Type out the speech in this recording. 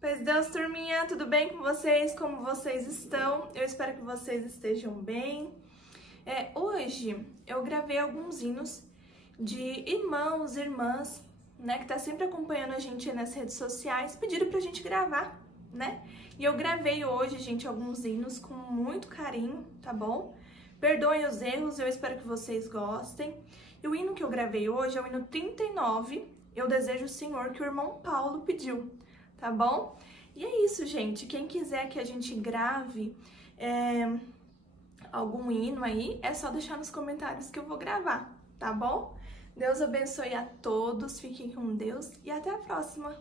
Pois Deus, turminha, tudo bem com vocês? Como vocês estão? Eu espero que vocês estejam bem. Hoje eu gravei alguns hinos de irmãos e irmãs, né, que tá sempre acompanhando a gente nas redes sociais, pediram pra gente gravar, né? E eu gravei hoje, gente, alguns hinos com muito carinho, tá bom? Perdoem os erros, eu espero que vocês gostem. E o hino que eu gravei hoje é o hino 39, Eu Desejo, Senhor, que o irmão Paulo pediu, tá bom? E é isso, gente. Quem quiser que a gente grave algum hino aí, é só deixar nos comentários que eu vou gravar, tá bom? Deus abençoe a todos, fiquem com Deus e até a próxima!